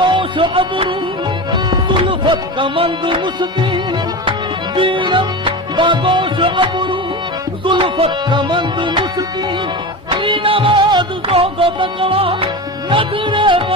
बागोश अबरू जुल्फत कमंद मुस्की दीन बागोश अबरू जुल्फत कमंद मुस्की नवाज को बकवा नजरे